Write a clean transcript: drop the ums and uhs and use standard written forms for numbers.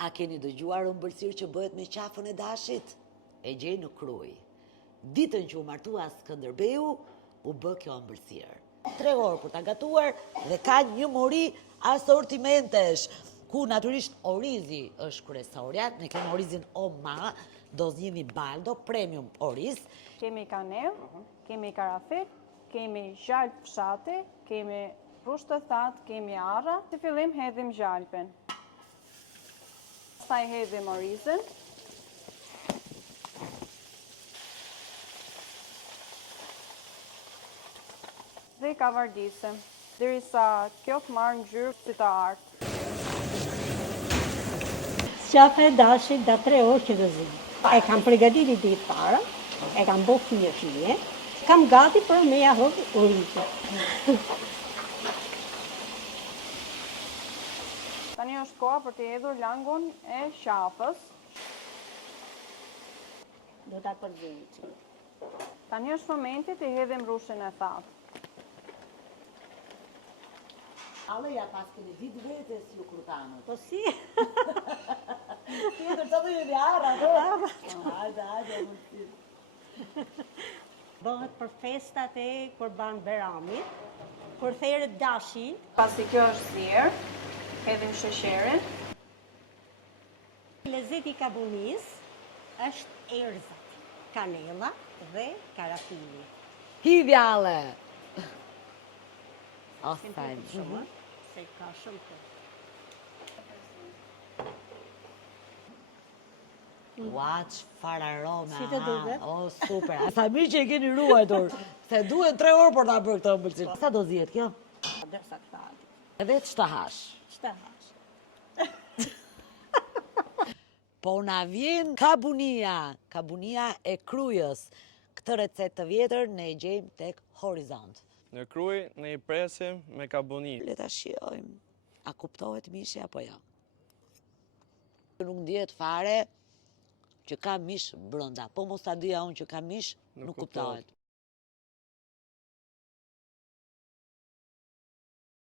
A keni dëgjuar ëmbëlsirë që bëhet me qafën e dashit? E gjej në Kruj. Ditën që u martua Skënderbeu, u bë kjo ëmbëlsirë. 3 orë për ta gatuar dhe ka një mori asortimentesh, ku natyrisht orizi është kryesorja, ne kemi orizin Oma, dozimi Baldo, premium oriz. Kemi kanel, kemi karafil, kemi gjalp fshati, kemi rusht të thatë, kemi arra. Në fillim hedhim gjalpin. Pastaj hedhim orizin. Dhe kavardisim, derisa kjo të marrë ngjyrë si të artë. Qafa e dashit da 3 orë që gëzim. E kam përgatiti ditë para, e kam bo fije, kam gati për me ja hëgë orizin. Tani është koha për të hedhur langun e qafës. Do ta përzejtë. Tani është momenti të hedhim rushin e thatë. Ale ja pas keni ditë vetës ju krutanët. Po si? Tjetër që të jeni ara, hajde, Bëhet për festat e Kurban Bayramit, kur theret dashin. Pasi kjo është zier, hedhim sheqerin. Lezeti i kabunis është erzat, kanela dhe karafili. Hidhja ale! Shumë shumë, se ka shumë të. Ua, çfarë arome, Si të duket? O, super. Sa mirë që e keni ruajtur, se duhen 3 orë për ta bërë këtë ëmbëlsirë. Sa do zihet kjo? Derisa të thati. Edhe ç'ta hash. Qëta hash? Po na vjen kabunia e Krujës. Këtë recetë të vjetër ne e gjejmë tek Horizont. Në Kruj ne i presim me kabuni. Le ta shijojmë. A kuptohet mishi apo jo? Nuk ndihet fare që ka mish brenda. Po mos ta dija unë që ka mish, nuk kuptohet.